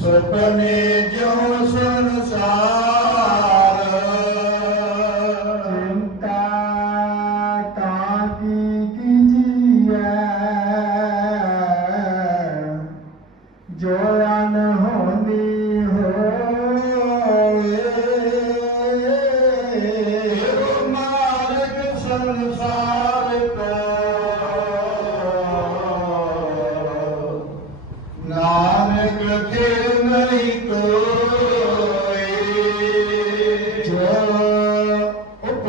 ਸੁਪਨੇ ਜੋ ਸੰਸਾਰ। ਚਿੰਤਾ ਕਾ ਕੀ ਕੀਜੀਐ ਜੋ ਅਨ ਹੁੰਦੀ ਹੋਏ ਮਾਲਕ ਸੰਸਾਰ ਕੋ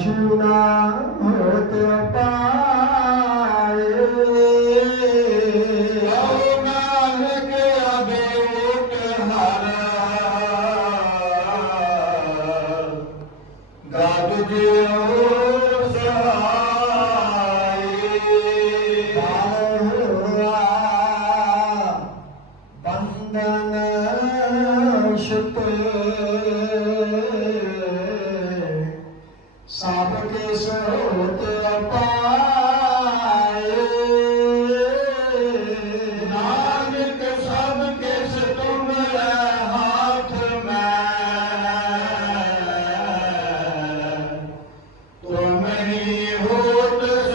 ਅਸ਼ੂਨਾ ਹੋਤ ਪਾਏ ਹਉ ਨਾਨਕ ਅਬੋਟ ਹਰ ਗਾਦ ਜਿਉ ਸਹਾਈ ਬੰਦਨ ਸ਼ੁਪੇ vote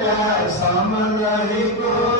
का समलही को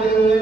hallelujah.